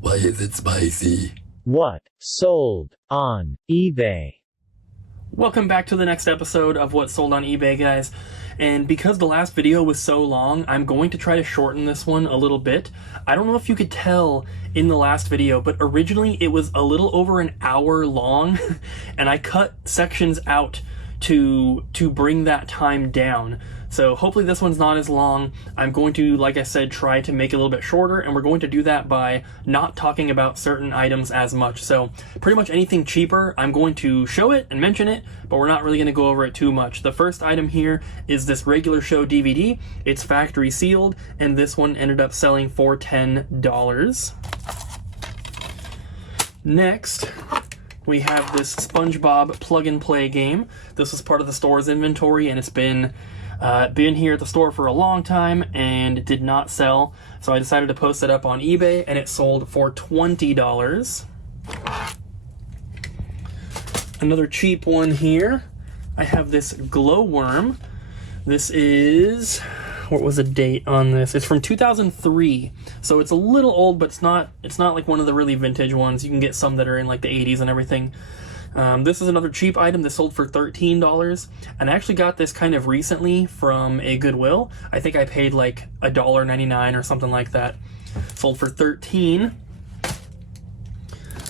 Why is it spicy? What sold on eBay? Welcome back to the next episode of What Sold on eBay, guys. And because the last video was so long, I'm going to try to shorten this one a little bit. I don't know if you could tell in the last video, but originally it was a little over an hour long, and I cut sections out to bring that time down. So hopefully this one's not as long. I'm going to, like I said, try to make it a little bit shorter, and we're going to do that by not talking about certain items as much. So pretty much anything cheaper, I'm going to show it and mention it, but we're not really going to go over it too much. The first item here is this regular show DVD. It's factory sealed, and this one ended up selling for $10. Next, we have this SpongeBob plug and play game. This was part of the store's inventory, and it's been here at the store for a long time and it did not sell, so I decided to post it up on eBay, and it sold for $20. Another cheap one here, I have this glowworm. This is, what was the date on this? It's from 2003, so it's a little old, but it's not like one of the really vintage ones. You can get some that are in like the 80s and everything. This is another cheap item. This sold for $13, and I actually got this kind of recently from a Goodwill. I think I paid like $1.99 or something like that. Sold for $13.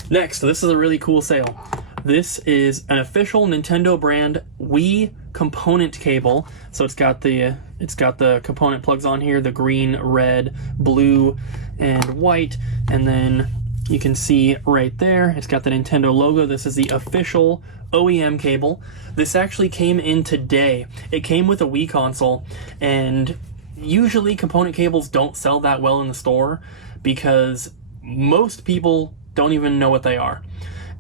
Next, this is a really cool sale. This is an official Nintendo brand Wii component cable. So it's got the component plugs on here, the green, red, blue, and white, and then you can see right there, it's got the Nintendo logo. This is the official OEM cable. This actually came in today. It came with a Wii console, and usually component cables don't sell that well in the store because most people don't even know what they are.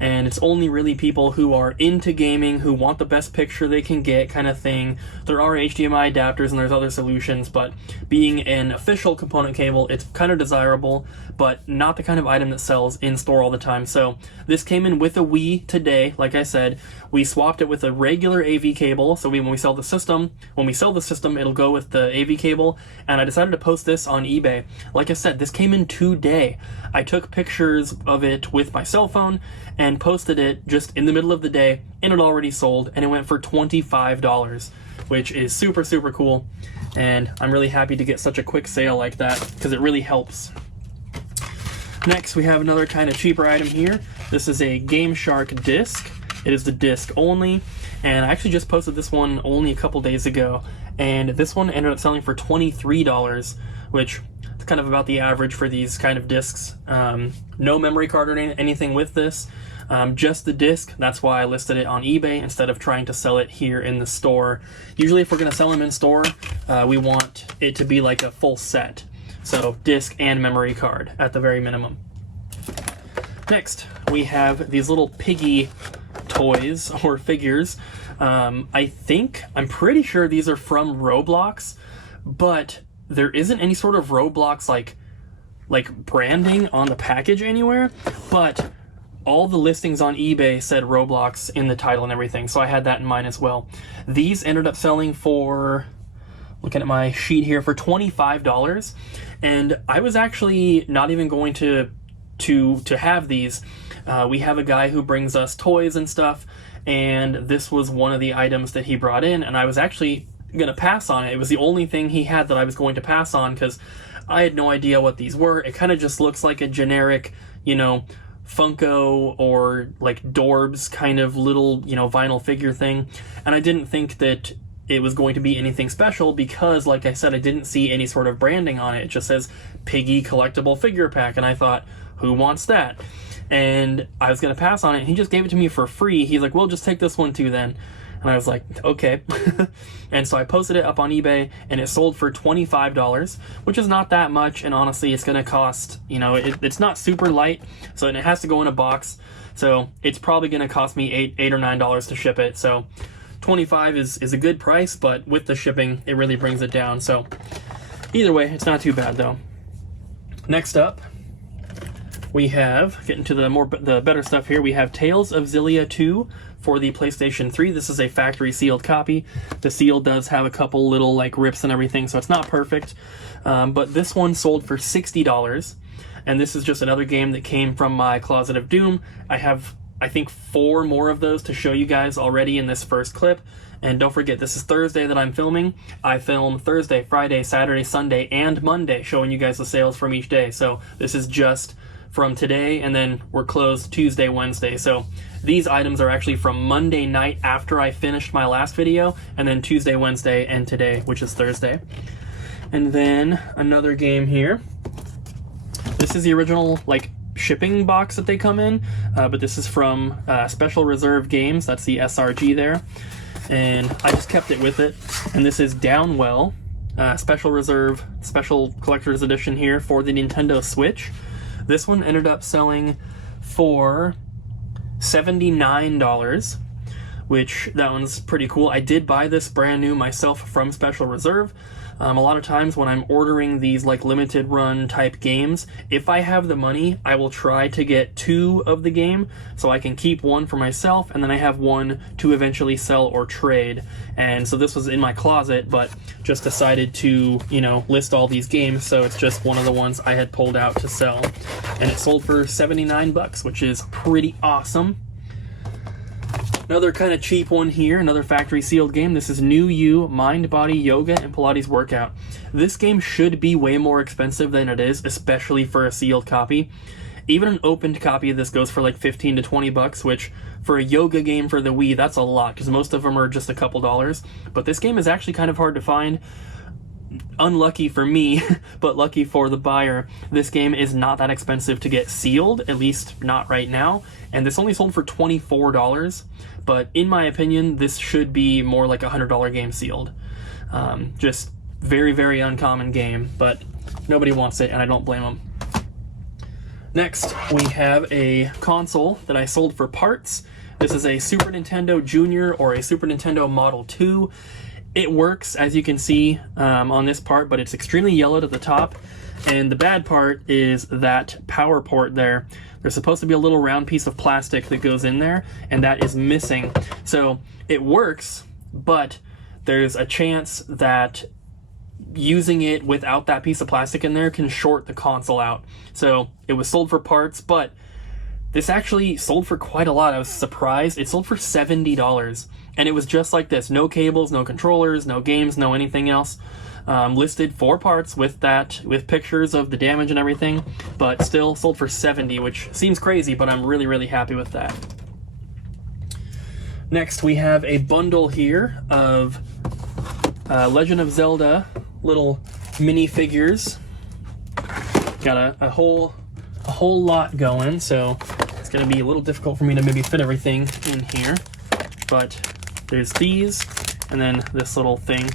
And it's only really people who are into gaming, who want the best picture they can get kind of thing. There are HDMI adapters and there's other solutions, but being an official component cable, it's kind of desirable, but not the kind of item that sells in store all the time. So this came in with a Wii today. Like I said, we swapped it with a regular AV cable. So when we sell the system, it'll go with the AV cable. And I decided to post this on eBay. Like I said, this came in today. I took pictures of it with my cell phone and posted it just in the middle of the day, and it already sold, and it went for $25, which is super, super cool. And I'm really happy to get such a quick sale like that because it really helps. Next, we have another kind of cheaper item here. This is a Game Shark disc. It is the disc only, and I actually just posted this one only a couple days ago, and this one ended up selling for $23, which is kind of about the average for these kind of discs. No memory card or anything with this, just the disc. That's why I listed it on eBay instead of trying to sell it here in the store. Usually if we're going to sell them in store, we want it to be like a full set. So disc and memory card at the very minimum. Next, we have these little piggy toys or figures. I'm pretty sure these are from Roblox, but there isn't any sort of Roblox like branding on the package anywhere, but all the listings on eBay said Roblox in the title and everything, so I had that in mind as well. These ended up selling for, looking at my sheet here, for $25, and I was actually not even going to have these. We have a guy who brings us toys and stuff, and this was one of the items that he brought in, and I was actually gonna pass on it. It was the only thing he had that I was going to pass on because I had no idea what these were. It kind of just looks like a generic, Funko or like Dorbs kind of little, vinyl figure thing. And I didn't think that it was going to be anything special because, like I said, I didn't see any sort of branding on it. It just says Piggy Collectible Figure Pack, and I thought, who wants that? And I was going to pass on it, and he just gave it to me for free. He's like, well, just take this one too then. And I was like, okay. And so I posted it up on eBay, and it sold for $25, which is not that much. And honestly, it's going to cost, it's not super light, so and it has to go in a box. So it's probably going to cost me $8 or $9 to ship it. So $25 is a good price, but with the shipping, it really brings it down. So either way, it's not too bad though. Next up, we have, getting to the better stuff here, we have Tales of Xillia 2 for the PlayStation 3. This is a factory sealed copy. The seal does have a couple little rips and everything, so it's not perfect. But this one sold for $60. and this is just another game that came from my Closet of Doom. I have, I think, 4 more of those to show you guys already in this first clip. And don't forget, this is Thursday that I'm filming. I film Thursday, Friday, Saturday, Sunday, and Monday, showing you guys the sales from each day. So this is just from today, and then we're closed Tuesday, Wednesday. So these items are actually from Monday night after I finished my last video, and then Tuesday, Wednesday, and today, which is Thursday. And then another game here. This is the original, like, shipping box that they come in, but this is from Special Reserve Games. That's the SRG there. And I just kept it with it. And this is Downwell, Special Reserve, Special Collector's Edition here for the Nintendo Switch. This one ended up selling for $79, which that one's pretty cool. I did buy this brand new myself from Special Reserve. A lot of times when I'm ordering these like limited run type games, if I have the money, I will try to get 2 of the game so I can keep 1 for myself, and then I have 1 to eventually sell or trade. And so this was in my closet, but just decided to, you know, list all these games, so it's just one of the ones I had pulled out to sell. And it sold for $79, which is pretty awesome. Another kind of cheap one here, another factory sealed game. This is New You, Mind, Body, Yoga, and Pilates Workout. This game should be way more expensive than it is, especially for a sealed copy. Even an opened copy of this goes for like 15 to 20 bucks, which for a yoga game for the Wii, that's a lot, because most of them are just a couple dollars. But this game is actually kind of hard to find. Unlucky for me, but lucky for the buyer, this game is not that expensive to get sealed, at least not right now, and this only sold for $24, but in my opinion, this should be more like a $100 game sealed. Just very, very uncommon game, but nobody wants it, and I don't blame them. Next, we have a console that I sold for parts. This is a Super Nintendo Junior or a Super Nintendo Model 2. It works, as you can see on this part, but it's extremely yellowed at the top. And the bad part is that power port there. There's supposed to be a little round piece of plastic that goes in there, and that is missing. So it works, but there's a chance that using it without that piece of plastic in there can short the console out. So it was sold for parts, but this actually sold for quite a lot. I was surprised. It sold for $70. And it was just like this. No cables, no controllers, no games, no anything else. Listed 4 parts with pictures of the damage and everything, but still sold for $70, which seems crazy, but I'm really, really happy with that. Next, we have a bundle here of Legend of Zelda little minifigures. Got a whole lot going, so it's gonna be a little difficult for me to maybe fit everything in here, but there's these, and then this little thing.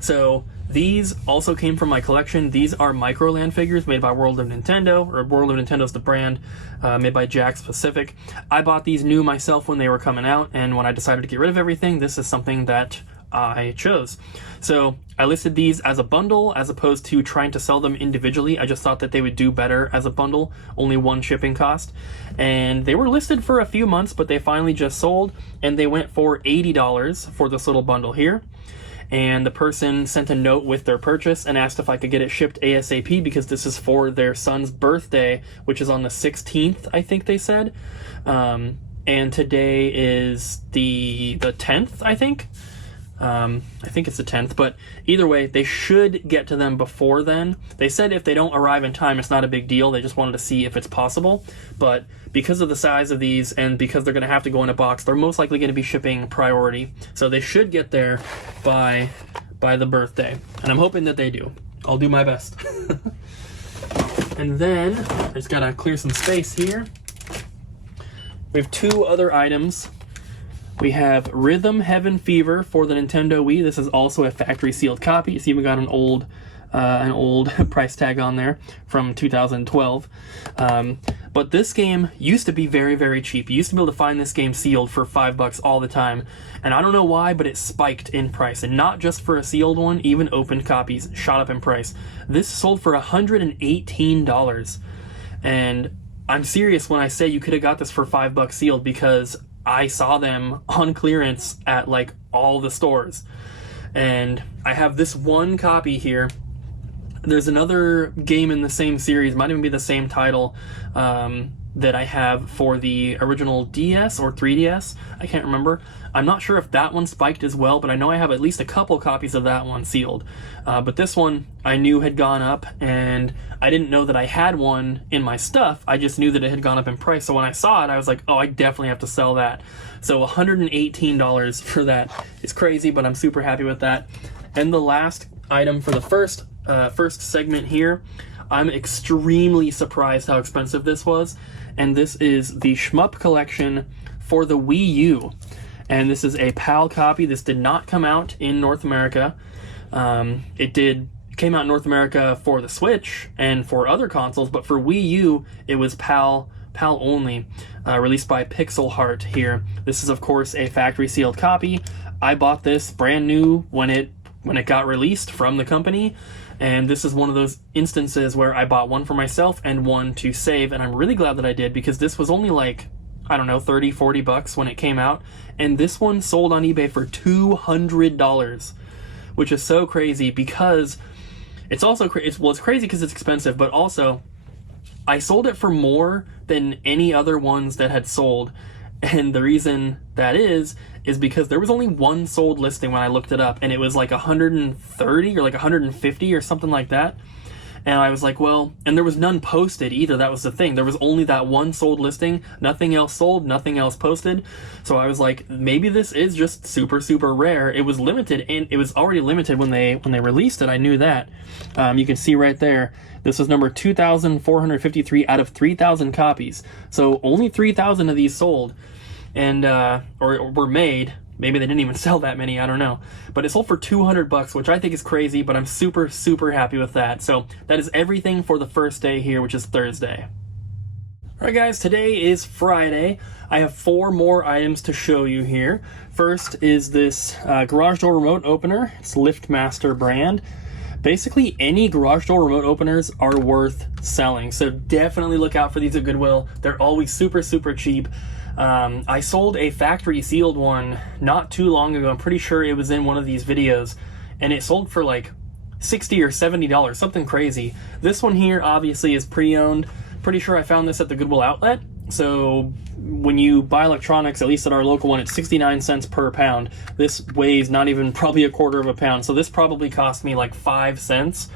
So these also came from my collection. These are Microland figures made by World of Nintendo, or World of Nintendo's the brand, made by Jakks Pacific. I bought these new myself when they were coming out, and when I decided to get rid of everything, this is something that I chose. So I listed these as a bundle as opposed to trying to sell them individually. I just thought that they would do better as a bundle, only 1 shipping cost. And they were listed for a few months, but they finally just sold, and they went for $80 for this little bundle here. And the person sent a note with their purchase and asked if I could get it shipped ASAP because this is for their son's birthday, which is on the 16th, I think they said. And today is the 10th, I think. I think it's the 10th, but either way, they should get to them before then. They said if they don't arrive in time, it's not a big deal. They just wanted to see if it's possible. But because of the size of these and because they're going to have to go in a box, they're most likely going to be shipping priority. So they should get there by the birthday. And I'm hoping that they do. I'll do my best. And then, I just got to clear some space here. We have 2 other items. We have Rhythm Heaven Fever for the Nintendo Wii. This is also a factory sealed copy. It's even got an old price tag on there from 2012. But this game used to be very, very cheap. You used to be able to find this game sealed for $5 all the time. And I don't know why, but it spiked in price. And not just for a sealed one, even opened copies shot up in price. This sold for $118. And I'm serious when I say you could have got this for $5 sealed, because I saw them on clearance at like all the stores. And I have this one copy here There's another game in the same series, might even be the same title, that I have for the original DS or 3DS. I can't remember. I'm not sure if that one spiked as well, but I know I have at least a couple copies of that one sealed. But this one I knew had gone up, and I didn't know that I had one in my stuff. I just knew that it had gone up in price. So when I saw it, I was like, oh, I definitely have to sell that. So $118 for that is crazy, but I'm super happy with that. And the last item for the first segment here, I'm extremely surprised how expensive this was. And this is the Shmup Collection for the Wii U. And this is a PAL copy. This did not come out in North America. It came out in North America for the Switch and for other consoles, but for Wii U, it was PAL only, released by Pixel Heart here. This is, of course, a factory sealed copy. I bought this brand new when it got released from the company. And this is one of those instances where I bought one for myself and one to save, and I'm really glad that I did, because this was only like, I don't know, 30, 40 bucks when it came out, and this one sold on eBay for $200, which is so crazy, because it's also it's crazy because it's expensive, but also I sold it for more than any other ones that had sold. And the reason that is because there was only one sold listing when I looked it up, and it was like 130 or like 150 or something like that. And I was like, well, and there was none posted either. That was the thing. There was only that one sold listing, nothing else sold, nothing else posted. So I was like, maybe this is just super, super rare. It was limited, and it was already limited when they released it. I knew that. You can see right there, this was number 2,453 out of 3,000 copies. So only 3,000 of these sold, and or were made. Maybe they didn't even sell that many, I don't know. But it sold for $200, which I think is crazy, but I'm super, super happy with that. So that is everything for the first day here, which is Thursday. Alright guys, today is Friday. I have 4 more items to show you here. First is this garage door remote opener. It's LiftMaster brand. Basically, any garage door remote openers are worth selling, so definitely look out for these at Goodwill. They're always super, super cheap. I sold a factory sealed one not too long ago. I'm pretty sure it was in one of these videos, and it sold for like $60 or $70, something crazy. This one here obviously is pre-owned. Pretty sure I found this at the Goodwill outlet. So when you buy electronics, at least at our local one, it's 69 cents per pound. This weighs not even probably a quarter of a pound. So this probably cost me like 5 cents,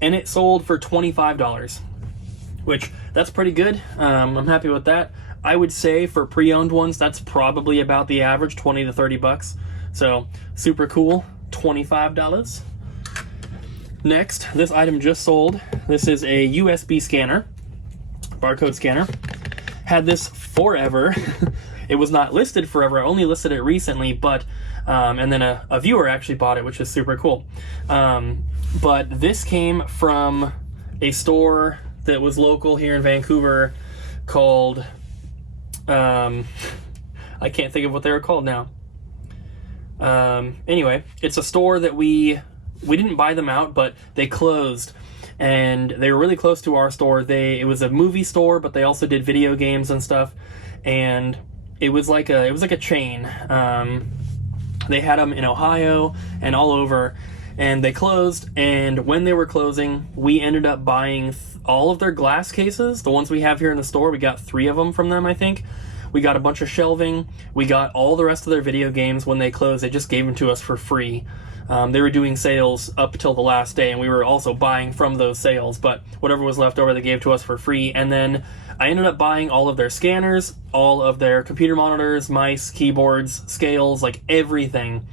and it sold for $25, which that's pretty good. I'm happy with that. I would say for pre-owned ones, that's probably about the average, 20 to 30 bucks. So super cool, $25. Next, this item just sold. This is a USB scanner, barcode scanner. Had this forever. It was not listed forever. I only listed it recently, but and then a viewer actually bought it, which is super cool. But this came from a store that was local here in Vancouver called I can't think of what they were called now. Anyway, it's a store that we didn't buy them out, but they closed, and they were really close to our store. It was a movie store, but they also did video games and stuff, and it was like a chain. They had them in Ohio and all over, and they closed. And when they were closing, we ended up buying all of their glass cases, the ones we have here in the store. We got 3 of them from them, I think. We got a bunch of shelving. We got all the rest of their video games. When they closed, they just gave them to us for free. They were doing sales up till the last day, and we were also buying from those sales, but whatever was left over they gave to us for free. And then I ended up buying all of their scanners, all of their computer monitors, mice, keyboards, scales, like everything,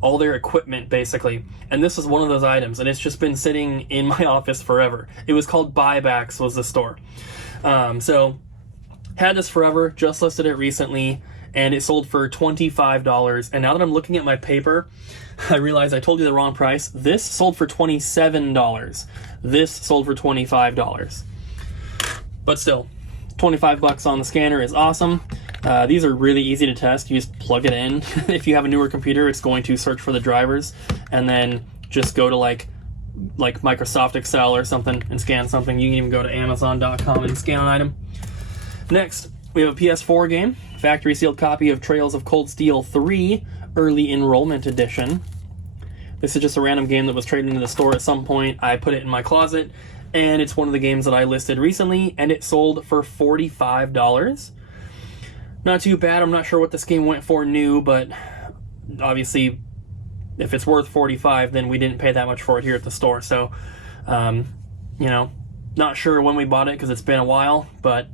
all their equipment basically. And this is one of those items, and it's just been sitting in my office forever. It was called Buybacks, was the store. So had this forever, just listed it recently, and it sold for $25. And now that I'm looking at my paper, I realize I told you the wrong price. This sold for $27. This sold for $25. But still, 25 bucks on the scanner is awesome. These are really easy to test. You just plug it in. If you have a newer computer, it's going to search for the drivers, and then just go to like Microsoft Excel or something and scan something. You can even go to Amazon.com and scan an item. Next, we have a PS4 game, factory sealed copy of Trails of Cold Steel 3 Early Enrollment Edition. This is just a random game that was traded into the store at some point. I put it in my closet, and it's one of the games that I listed recently, and it sold for $45. Not too bad. I'm not sure what this game went for new, but obviously if it's worth $45, then we didn't pay that much for it here at the store. So, you know, not sure when we bought it because it's been a while, but,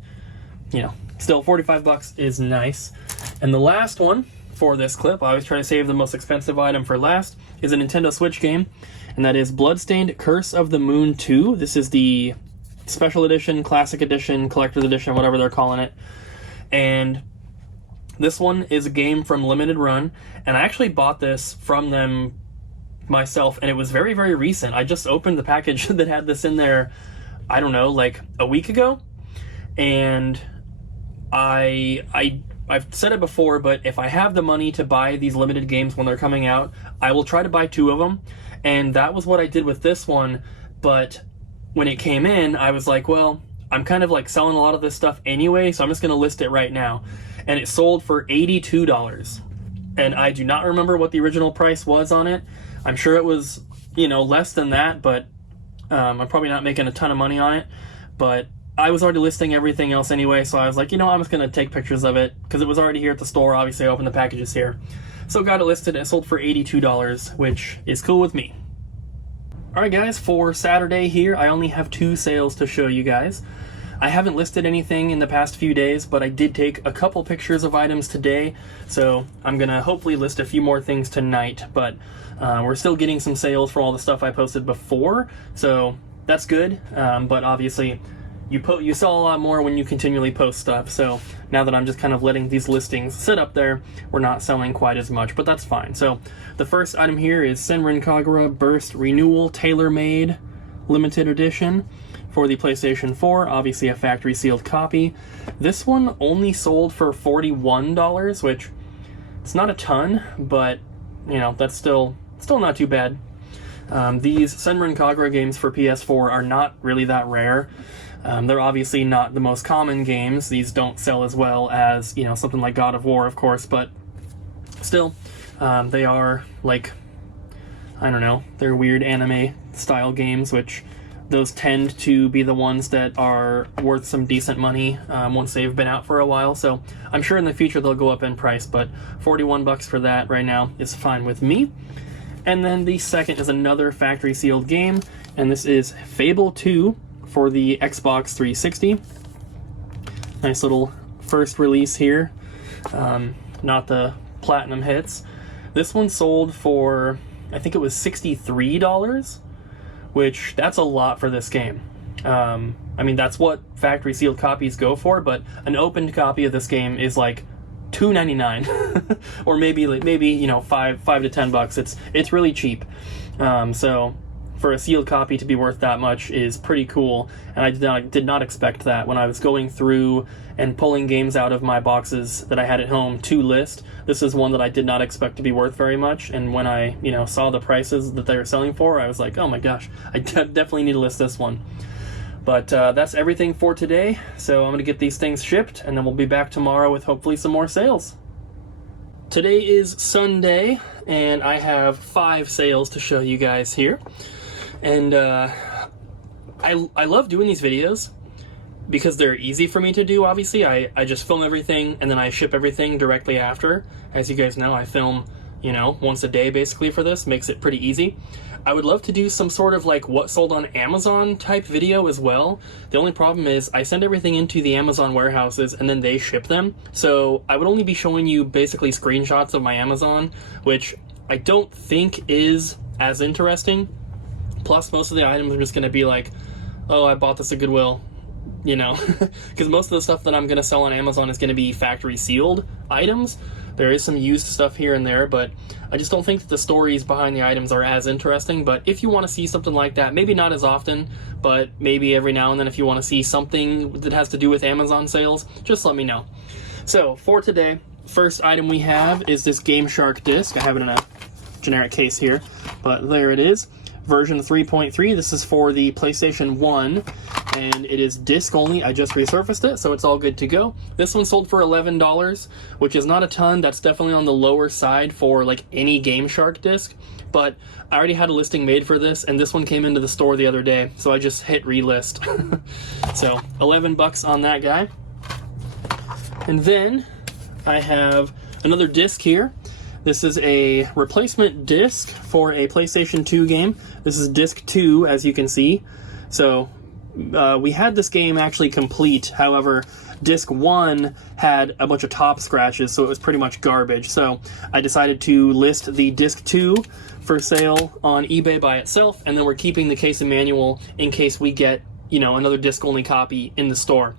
you know, still $45 is nice. And the last one for this clip, I always try to save the most expensive item for last, is a Nintendo Switch game, and that is Bloodstained Curse of the Moon 2. This is the Special Edition, Classic Edition, Collector's Edition, whatever they're calling it. And this one is a game from Limited Run, and I actually bought this from them myself, and it was very, very recent. I just opened the package that had this in there, I don't know, like a week ago, and I've said it before, but if I have the money to buy these limited games when they're coming out, I will try to buy 2 of them, and that was what I did with this one. But when it came in, I was like, well, I'm kind of like selling a lot of this stuff anyway, so I'm just going to list it right now. And it sold for $82. And I do not remember what the original price was on it. I'm sure it was, you know, less than that, but I'm probably not making a ton of money on it. But I was already listing everything else anyway, so I was like, you know, I'm just going to take pictures of it because it was already here at the store. Obviously, I opened the packages here. So got it listed, and it sold for $82, which is cool with me. Alright guys, for Saturday here, I only have 2 sales to show you guys. I haven't listed anything in the past few days, but I did take a couple pictures of items today, so I'm going to hopefully list a few more things tonight, but we're still getting some sales for all the stuff I posted before, so that's good, but obviously you sell a lot more when you continually post stuff, so now that I'm just kind of letting these listings sit up there, we're not selling quite as much, but that's fine. So the first item here is Senran Kagura Burst Renewal Tailor-Made Limited Edition for the PlayStation 4, obviously a factory sealed copy. This one only sold for $41, which it's not a ton, but you know, that's still not too bad. These Senran Kagura games for PS4 are not really that rare. They're obviously not the most common games. These don't sell as well as, you know, something like God of War, of course, but still, they are like, I don't know, they're weird anime style games, which those tend to be the ones that are worth some decent money once they've been out for a while. So I'm sure in the future they'll go up in price, but $41 for that right now is fine with me. And then the second is another factory sealed game, and this is Fable 2 for the Xbox 360. Nice little first release here, not the platinum hits. This one sold for, I think it was $63, which that's a lot for this game. I mean, that's what factory sealed copies go for, but an opened copy of this game is like $2.99 or maybe you know, $5 to $10. It's really cheap. So for a sealed copy to be worth that much is pretty cool, and I did not expect that when I was going through and pulling games out of my boxes that I had at home to list. This is one that I did not expect to be worth very much, and when I, you know, saw the prices that they were selling for, I was like, oh my gosh, I definitely need to list this one. But that's everything for today, so I'm going to get these things shipped, and then we'll be back tomorrow with hopefully some more sales. Today is Sunday, and I have 5 sales to show you guys here. And I love doing these videos because they're easy for me to do, obviously. I just film everything, and then I ship everything directly after. As you guys know, I film, you know, once a day basically for this. Makes it pretty easy. I would love to do some sort of like what sold on Amazon type video as well. The only problem is I send everything into the Amazon warehouses and then they ship them. So I would only be showing you basically screenshots of my Amazon, which I don't think is as interesting. Plus, most of the items are just going to be like, oh, I bought this at Goodwill, you know, because most of the stuff that I'm going to sell on Amazon is going to be factory sealed items. There is some used stuff here and there, but I just don't think that the stories behind the items are as interesting. But if you want to see something like that, maybe not as often, but maybe every now and then if you want to see something that has to do with Amazon sales, just let me know. So for today, first item we have is this Game Shark disc. I have it in a generic case here, but there it is. version 3.3. This is for the PlayStation 1, and it is disc only. I just resurfaced it, so it's all good to go. This one sold for $11, which is not a ton. That's definitely on the lower side for like any Game Shark disc, but I already had a listing made for this, and this one came into the store the other day, so I just hit relist. So $11 on that guy. And then I have another disc here. This is a replacement disc for a PlayStation 2 game. This is disc 2, as you can see. So we had this game actually complete. However, disc 1 had a bunch of top scratches, so it was pretty much garbage. So I decided to list the disc 2 for sale on eBay by itself, and then we're keeping the case and manual in case we get, you know, another disc only copy in the store.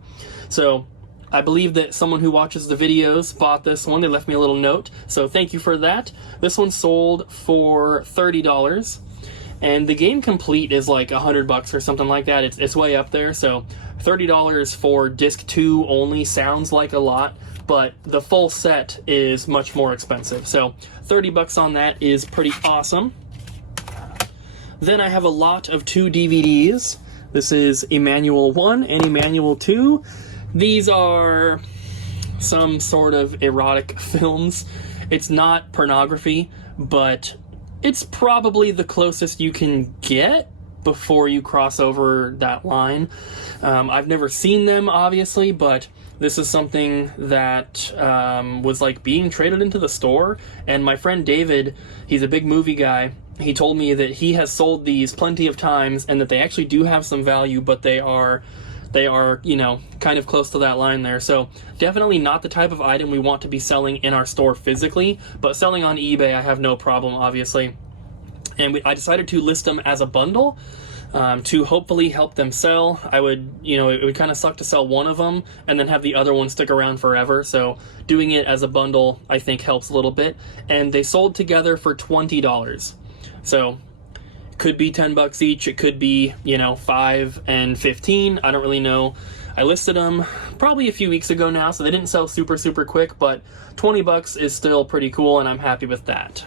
So I believe that someone who watches the videos bought this one. They left me a little note, so thank you for that. This one sold for $30, and the game complete is like $100 or something like that. It's way up there, so $30 for disc 2 only sounds like a lot, but the full set is much more expensive. So $30 on that is pretty awesome. Then I have a lot of 2 DVDs. This is Emmanuel 1 and Emmanuel 2. These are some sort of erotic films. It's not pornography, but it's probably the closest you can get before you cross over that line. I've never seen them, obviously, but this is something that was like being traded into the store, and my friend David, he's a big movie guy, he told me that he has sold these plenty of times and that they actually do have some value, but they are, you know, kind of close to that line there. So definitely not the type of item we want to be selling in our store physically, but selling on eBay I have no problem, obviously. And I decided to list them as a bundle to hopefully help them sell. I would, you know, it would kind of suck to sell one of them and then have the other one stick around forever. So doing it as a bundle I think helps a little bit. And they sold together for $20. So could be $10 each, it could be, you know, $5 and $15, I don't really know. I listed them probably a few weeks ago now, so they didn't sell super quick, but $20 is still pretty cool, and I'm happy with that.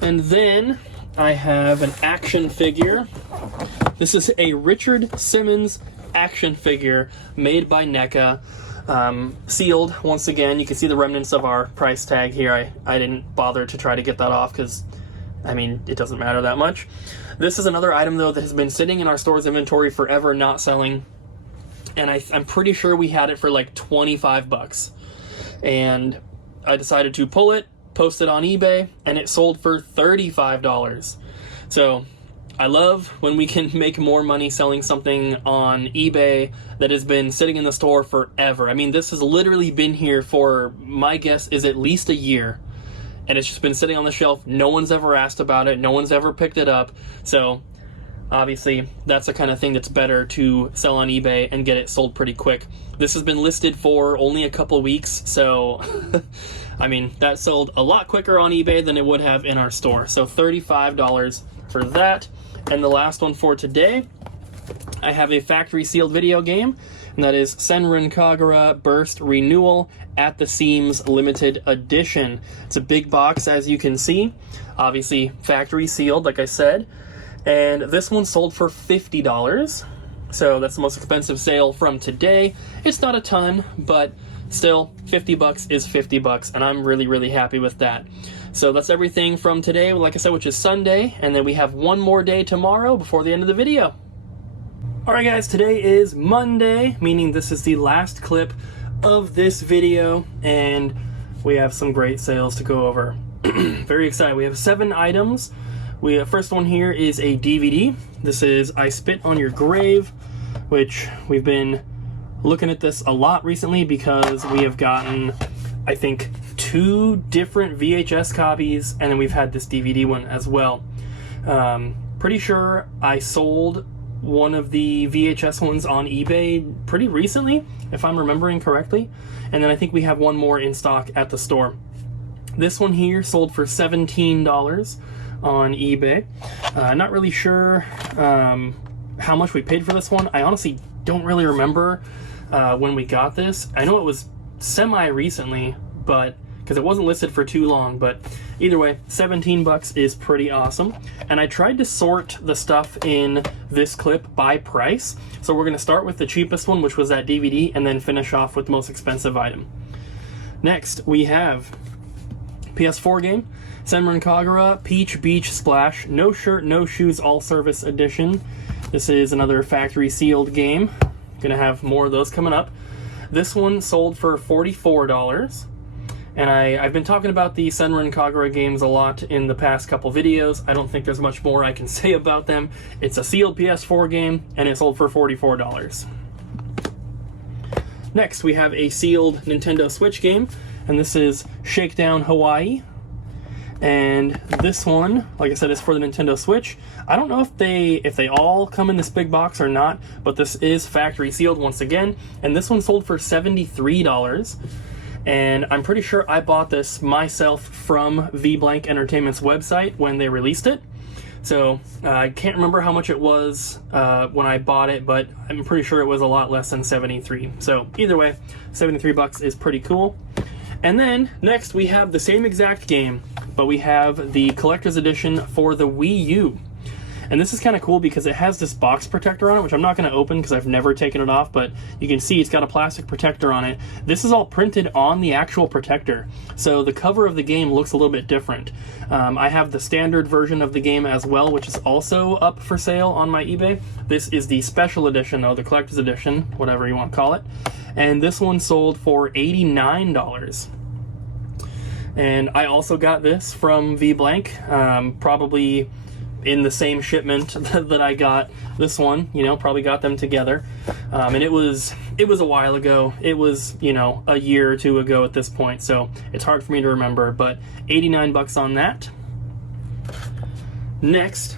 And then I have an action figure. This is a Richard Simmons action figure made by NECA. Sealed once again. You can see the remnants of our price tag here. I didn't bother to try to get that off because, I mean, it doesn't matter that much. This is another item though that has been sitting in our store's inventory forever, not selling, and I'm pretty sure we had it for like $25, and I decided to pull it, post it on eBay, and it sold for $35. So I love when we can make more money selling something on eBay that has been sitting in the store forever. I mean, this has literally been here for, my guess is at least a year, and it's just been sitting on the shelf. No one's ever asked about it. No one's ever picked it up. So obviously that's the kind of thing that's better to sell on eBay and get it sold pretty quick. This has been listed for only a couple weeks, so I mean, that sold a lot quicker on eBay than it would have in our store. So $35 for that. And the last one for today, I have a factory sealed video game, and that is Senran Kagura Burst Renewal at the Seams Limited Edition. It's a big box, as you can see. Obviously factory sealed, like I said. And this one sold for $50. So that's the most expensive sale from today. It's not a ton, but still, $50 is $50, and I'm really happy with that. So that's everything from today, like I said, which is Sunday, and then we have one more day tomorrow before the end of the video. Alright guys, today is Monday, meaning this is the last clip of this video, and we have some great sales to go over. Very excited. We have 7 items. First one here is a DVD. This is I Spit on Your Grave, which we've been looking at this a lot recently because we have gotten, I think, 2 different VHS copies, and then we've had this DVD one as well. Pretty sure I sold one of the VHS ones on eBay pretty recently, if I'm remembering correctly, and then I think we have one more in stock at the store. This one here sold for $17 on eBay. Not really sure how much we paid for this one. I honestly don't really remember when we got this. I know it was semi-recently, but because it wasn't listed for too long, but either way, 17 bucks is pretty awesome. And I tried to sort the stuff in this clip by price. So we're going to start with the cheapest one, which was that DVD, and then finish off with the most expensive item. Next, we have PS4 game, Senran Kagura Peach Beach Splash, No Shirt, No Shoes, All Service Edition. This is another factory sealed game. Gonna have more of those coming up. This one sold for $44. And I've been talking about the Senran Kagura games a lot in the past couple videos. I don't think there's much more I can say about them. It's a sealed PS4 game, and it sold for $44. Next, we have a sealed Nintendo Switch game, and this is Shakedown Hawaii. And this one, like I said, is for the Nintendo Switch. I don't know if they all come in this big box or not, but this is factory sealed once again, and this one sold for $73. And I'm pretty sure I bought this myself from V-Blank Entertainment's website when they released it. So I can't remember how much it was when I bought it, but I'm pretty sure it was a lot less than 73. So either way, 73 bucks is pretty cool. And then next we have the same exact game, but we have the collector's edition for the Wii U. And this is kind of cool because it has this box protector on it, which I'm not going to open because I've never taken it off, but you can see it's got a plastic protector on it. This is all printed on the actual protector, so the cover of the game looks a little bit different. I have the standard version of the game as well, which is also up for sale on my eBay. This is the special edition, though, the collector's edition, whatever you want to call it. And this one sold for $89. And I also got this from V-Blank, probably in the same shipment that I got this one, probably got them together. And it was a while ago. It was, a year or two ago at this point, so it's hard for me to remember, but 89 bucks on that. Next,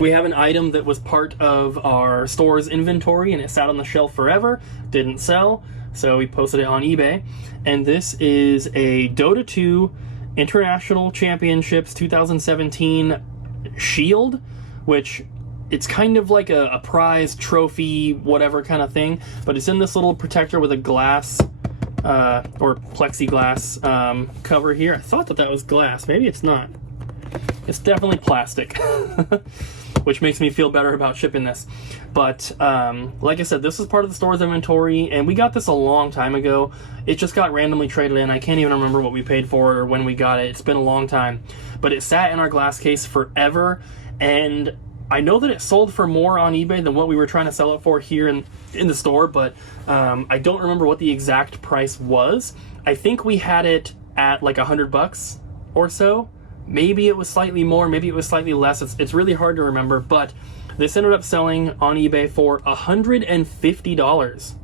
we have an item that was part of our store's inventory and it sat on the shelf forever, didn't sell, so we posted it on eBay. And this is a Dota 2 International Championships 2017 shield, which it's kind of like a prize trophy whatever kind of thing, but it's in this little protector with a glass or plexiglass cover here. I thought that was glass. Maybe it's not. It's definitely plastic. Which makes me feel better about shipping this. But like I said, this is part of the store's inventory, and we got this a long time ago. It just got randomly traded in. I can't even remember what we paid for it or when we got it. It's been a long time. But it sat in our glass case forever, and I know that it sold for more on eBay than what we were trying to sell it for here in the store, but I don't remember what the exact price was. I think we had it at like $100 or so. Maybe it was slightly more, maybe it was slightly less. It's really hard to remember, but this ended up selling on eBay for $150,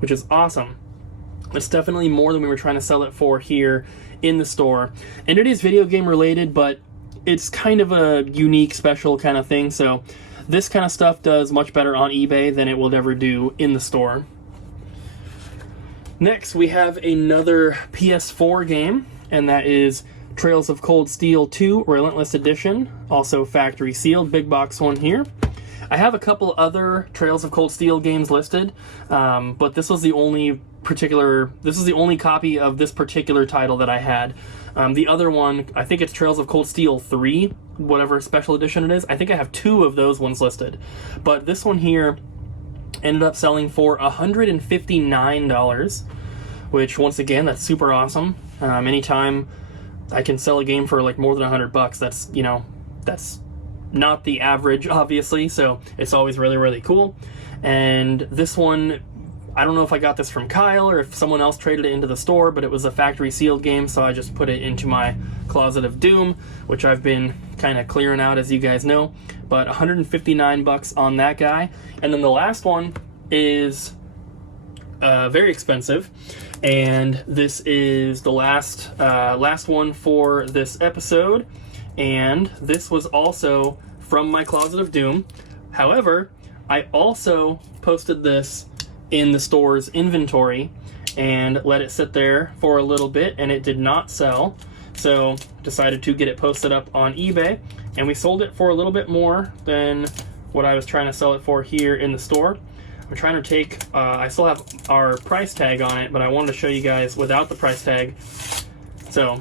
which is awesome. It's definitely more than we were trying to sell it for here in the store. And it is video game related, but it's kind of a unique, special kind of thing. So this kind of stuff does much better on eBay than it will ever do in the store. Next, we have another PS4 game, and that is Trails of Cold Steel 2 Relentless Edition, also factory sealed, big box one here. I have a couple other Trails of Cold Steel games listed, but this was the only copy of this particular title that I had. The other one, I think it's Trails of Cold Steel 3, whatever special edition it is. I think I have 2 of those ones listed, but this one here ended up selling for $159, which once again, that's super awesome. Anytime I can sell a game for like more than $100, that's not the average, obviously, so it's always really, really cool. And this one, I don't know if I got this from Kyle or if someone else traded it into the store, but it was a factory sealed game, so I just put it into my closet of doom, which I've been kind of clearing out, as you guys know. But $159 on that guy. And then the last one is very expensive, and this is the last one for this episode, and this was also from my closet of doom. However, I also posted this in the store's inventory and let it sit there for a little bit, and it did not sell, so decided to get it posted up on eBay, and we sold it for a little bit more than what I was trying to sell it for here in the store. I'm trying to take, I still have our price tag on it, but I wanted to show you guys without the price tag. So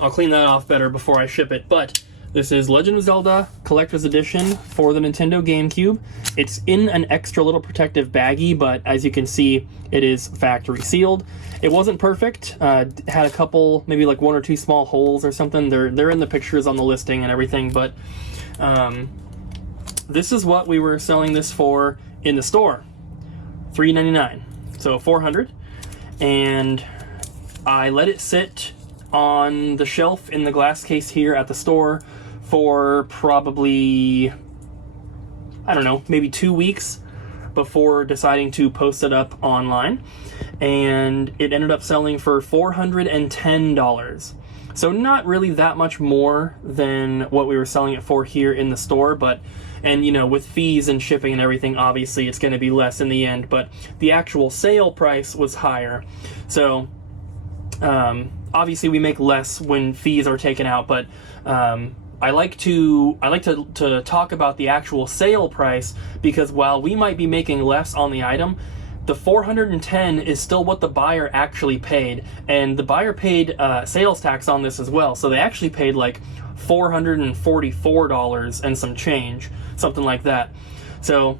I'll clean that off better before I ship it. But this is Legend of Zelda Collector's Edition for the Nintendo GameCube. It's in an extra little protective baggie, but as you can see, it is factory sealed. It wasn't perfect. Had a couple, maybe like 1 or 2 small holes or something. They're in the pictures on the listing and everything, but this is what we were selling this for in the store. $3.99. So $400. And I let it sit on the shelf in the glass case here at the store for probably, I don't know, maybe 2 weeks before deciding to post it up online. And it ended up selling for $410. So not really that much more than what we were selling it for here in the store, but, and you know, with fees and shipping and everything, obviously it's going to be less in the end, but the actual sale price was higher. So obviously we make less when fees are taken out, but I like to talk about the actual sale price, because while we might be making less on the item, the $410 is still what the buyer actually paid, and the buyer paid sales tax on this as well. So they actually paid like $444 and some change, something like that. So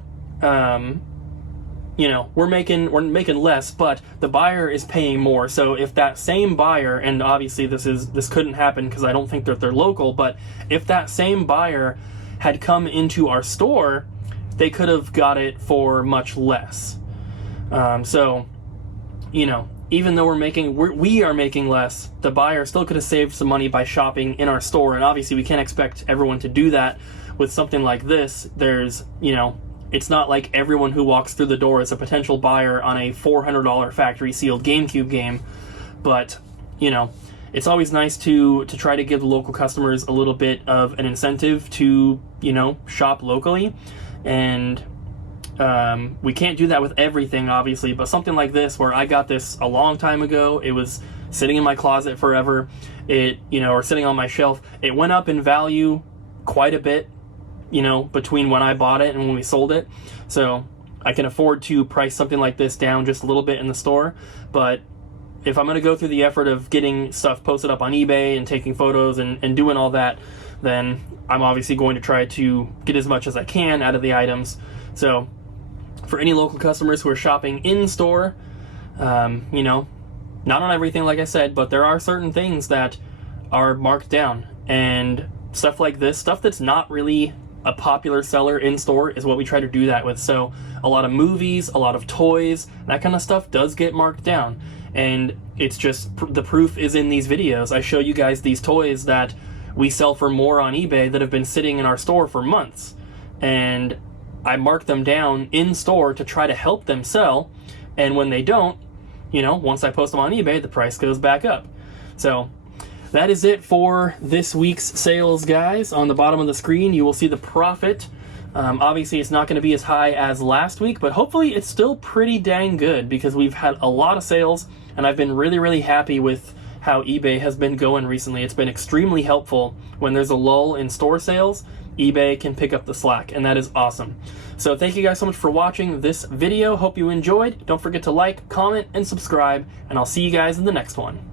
you know, we're making less, but the buyer is paying more. So if that same buyer, and obviously this couldn't happen because I don't think that they're local, but if that same buyer had come into our store, they could have got it for much less. So, you know, even though we are making less, the buyer still could have saved some money by shopping in our store. And obviously we can't expect everyone to do that with something like this. There's, you know, it's not like everyone who walks through the door is a potential buyer on a $400 factory sealed GameCube game. But, you know, it's always nice to try to give the local customers a little bit of an incentive to, you know, shop locally. And we can't do that with everything, obviously, but something like this, where I got this a long time ago, it was sitting in my closet forever, it, you know, or sitting on my shelf, it went up in value quite a bit, you know, between when I bought it and when we sold it. So I can afford to price something like this down just a little bit in the store. But if I'm going to go through the effort of getting stuff posted up on eBay and taking photos and doing all that, then I'm obviously going to try to get as much as I can out of the items. So for any local customers who are shopping in store, you know, not on everything, like I said, but there are certain things that are marked down, and stuff like this, stuff that's not really a popular seller in store, is what we try to do that with. So a lot of movies, a lot of toys, that kind of stuff does get marked down, and it's just the proof is in these videos. I show you guys these toys that we sell for more on eBay that have been sitting in our store for months, and I mark them down in store to try to help them sell. And when they don't, you know, once I post them on eBay, the price goes back up. So that is it for this week's sales, guys. On the bottom of the screen, you will see the profit. Obviously, it's not going to be as high as last week, but hopefully it's still pretty dang good, because we've had a lot of sales, and I've been really, really happy with how eBay has been going recently. It's been extremely helpful. When there's a lull in store sales, eBay can pick up the slack, and that is awesome. So thank you guys so much for watching this video. Hope you enjoyed. Don't forget to like, comment, and subscribe, and I'll see you guys in the next one.